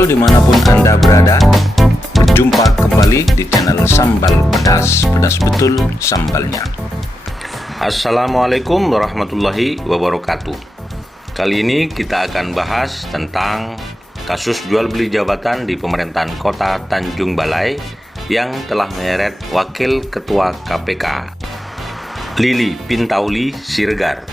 Jempol dimanapun Anda berada, berjumpa kembali di channel Sambal Pedas, pedas betul sambalnya. Assalamualaikum warahmatullahi wabarakatuh. Kali ini kita akan bahas tentang kasus jual beli jabatan di pemerintahan kota Tanjung Balai yang telah menyeret Wakil Ketua KPK, Lili Pintauli Siregar.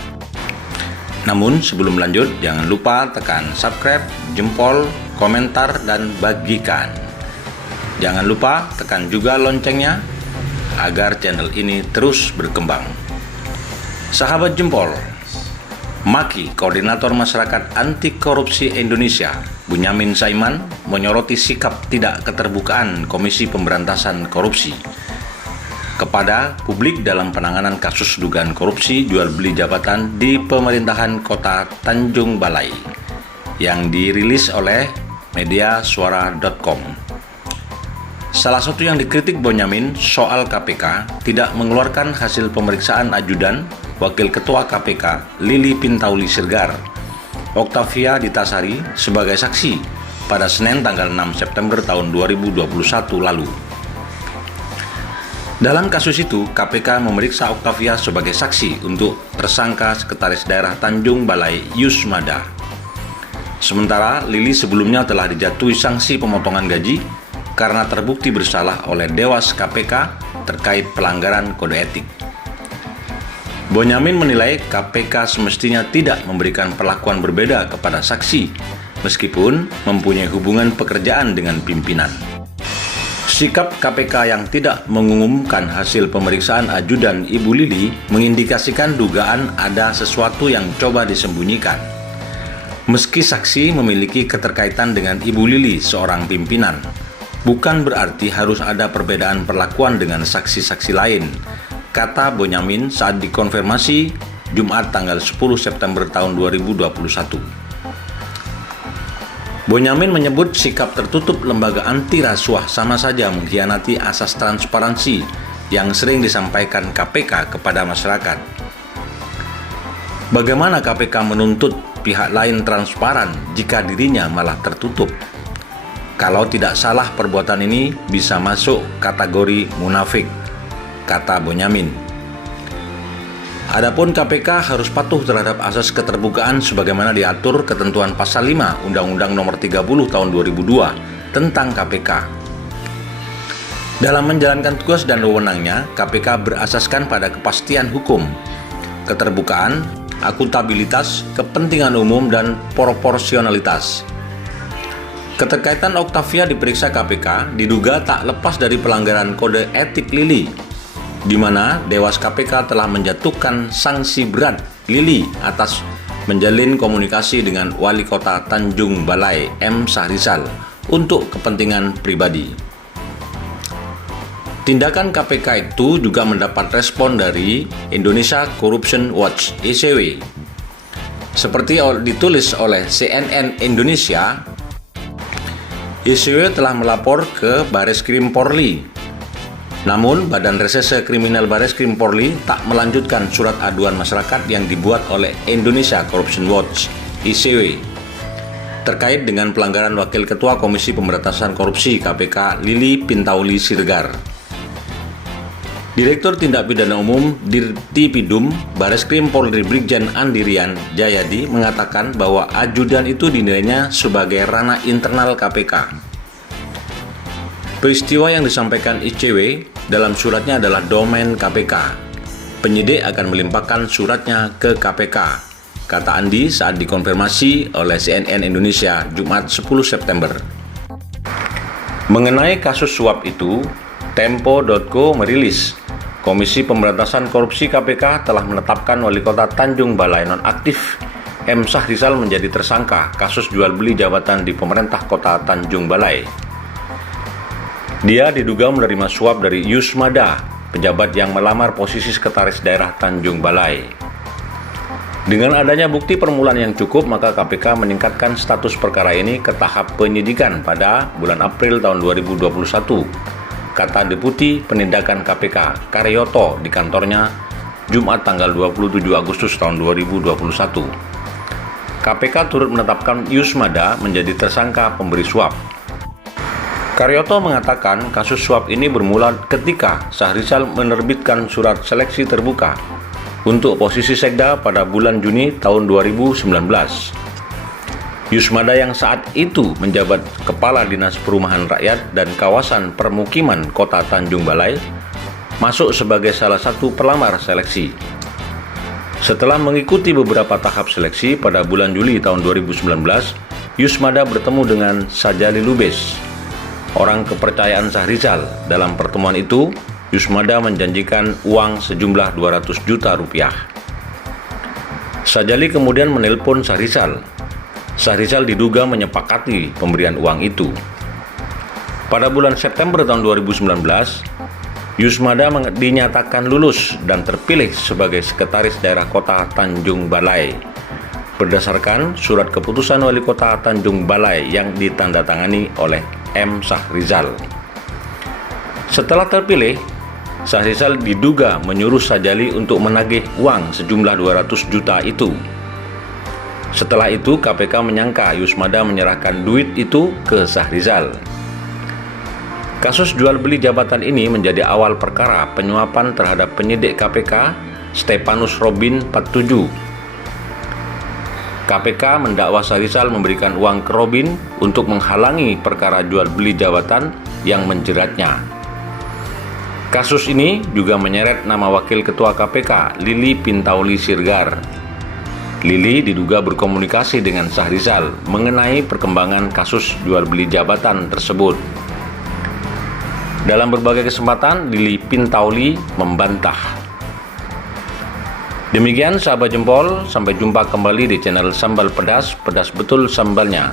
Namun sebelum lanjut, jangan lupa tekan subscribe, jempol, komentar, dan bagikan. Jangan lupa tekan juga loncengnya agar channel ini terus berkembang. Sahabat jempol, Maki, Koordinator Masyarakat Anti Korupsi Indonesia, Bunyamin Saiman, menyoroti sikap tidak keterbukaan Komisi Pemberantasan Korupsi kepada publik dalam penanganan kasus dugaan korupsi jual beli jabatan di pemerintahan kota Tanjung Balai yang dirilis oleh media suara.com. Salah satu yang dikritik Bunyamin soal KPK tidak mengeluarkan hasil pemeriksaan ajudan Wakil Ketua KPK Lili Pintauli Siregar, Octavia Ditasari, sebagai saksi pada Senin tanggal 6 September tahun 2021 lalu. Dalam kasus itu, KPK memeriksa Octavia sebagai saksi untuk tersangka Sekretaris Daerah Tanjung Balai Yusmada. Sementara Lili sebelumnya telah dijatuhi sanksi pemotongan gaji karena terbukti bersalah oleh Dewas KPK terkait pelanggaran kode etik. Bunyamin menilai KPK semestinya tidak memberikan perlakuan berbeda kepada saksi meskipun mempunyai hubungan pekerjaan dengan pimpinan. Sikap KPK yang tidak mengumumkan hasil pemeriksaan ajudan Ibu Lili mengindikasikan dugaan ada sesuatu yang coba disembunyikan. Meski saksi memiliki keterkaitan dengan Ibu Lili, seorang pimpinan, bukan berarti harus ada perbedaan perlakuan dengan saksi-saksi lain, kata Bunyamin saat dikonfirmasi Jumat tanggal 10 September tahun 2021. Bunyamin menyebut sikap tertutup lembaga anti rasuah sama saja mengkhianati asas transparansi yang sering disampaikan KPK kepada masyarakat. Bagaimana KPK menuntut pihak lain transparan jika dirinya malah tertutup? Kalau tidak salah, perbuatan ini bisa masuk kategori munafik, kata Bunyamin. Adapun KPK harus patuh terhadap asas keterbukaan sebagaimana diatur ketentuan pasal 5 Undang-Undang Nomor 30 Tahun 2002 tentang KPK. Dalam menjalankan tugas dan wewenangnya, KPK berasaskan pada kepastian hukum, keterbukaan, akuntabilitas, kepentingan umum, dan proporsionalitas. Keterkaitan Octavia diperiksa KPK diduga tak lepas dari pelanggaran kode etik Lili, di mana Dewas KPK telah menjatuhkan sanksi berat Lili atas menjalin komunikasi dengan Wali Kota Tanjung Balai M. Sahrizal untuk kepentingan pribadi. Tindakan KPK itu juga mendapat respon dari Indonesia Corruption Watch (ICW). Seperti ditulis oleh CNN Indonesia, ICW telah melapor ke Bareskrim Polri. Namun, Badan Reserse Kriminal Bareskrim Polri tak melanjutkan surat aduan masyarakat yang dibuat oleh Indonesia Corruption Watch (ICW) terkait dengan pelanggaran Wakil Ketua Komisi Pemberantasan Korupsi KPK Lili Pintauli Siregar. Direktur Tindak Pidana Umum Dirtipidum Bareskrim Polri Brigjen Andirian Jayadi mengatakan bahwa ajudan itu dinilainya sebagai ranah internal KPK. Peristiwa yang disampaikan ICW dalam suratnya adalah domain KPK. Penyidik akan melimpahkan suratnya ke KPK, kata Andi saat dikonfirmasi oleh CNN Indonesia Jumat 10 September. Mengenai kasus suap itu, Tempo.co merilis Komisi Pemberantasan Korupsi KPK telah menetapkan Wali Kota Tanjung Balai nonaktif M. Sahrizal menjadi tersangka kasus jual beli jabatan di pemerintah kota Tanjung Balai. Dia diduga menerima suap dari Yusmada, pejabat yang melamar posisi Sekretaris Daerah Tanjung Balai. Dengan adanya bukti permulaan yang cukup, maka KPK meningkatkan status perkara ini ke tahap penyidikan pada bulan April tahun 2021, kata Deputi Penindakan KPK Karyoto di kantornya Jumat tanggal 27 Agustus tahun 2021. KPK turut menetapkan Yusmada menjadi tersangka pemberi suap. Karyoto mengatakan kasus suap ini bermula ketika Syahrizal menerbitkan surat seleksi terbuka untuk posisi sekda pada bulan Juni tahun 2019. Yusmada yang saat itu menjabat Kepala Dinas Perumahan Rakyat dan Kawasan Permukiman Kota Tanjung Balai masuk sebagai salah satu pelamar seleksi. Setelah mengikuti beberapa tahap seleksi pada bulan Juli tahun 2019, Yusmada bertemu dengan Sajali Lubis, orang kepercayaan Syahrizal. Dalam pertemuan itu, Yusmada menjanjikan uang sejumlah 200 juta rupiah. Sajali kemudian menelpon Syahrizal. Syahrizal diduga menyepakati pemberian uang itu. Pada bulan September tahun 2019, Yusmada dinyatakan lulus dan terpilih sebagai Sekretaris Daerah Kota Tanjung Balai berdasarkan surat keputusan Wali Kota Tanjung Balai yang ditandatangani oleh M. Syahrizal. Setelah terpilih, Syahrizal diduga menyuruh Sajali untuk menagih uang sejumlah 200 juta itu. Setelah itu, KPK menyangka Yusmada menyerahkan duit itu ke Syahrizal. Kasus jual beli jabatan ini menjadi awal perkara penyuapan terhadap penyidik KPK Stepanus Robin 47. KPK mendakwa Syahrizal memberikan uang ke Robin untuk menghalangi perkara jual beli jabatan yang menjeratnya. Kasus ini juga menyeret nama Wakil Ketua KPK, Lili Pintauli Siregar. Lili diduga berkomunikasi dengan Syahrizal mengenai perkembangan kasus jual beli jabatan tersebut. Dalam berbagai kesempatan, Lili Pintauli membantah. Demikian sahabat jempol, sampai jumpa kembali di channel Sambal Pedas, pedas betul sambalnya.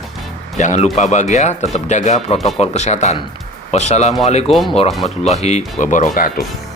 Jangan lupa bahagia, tetap jaga protokol kesehatan. Wassalamualaikum warahmatullahi wabarakatuh.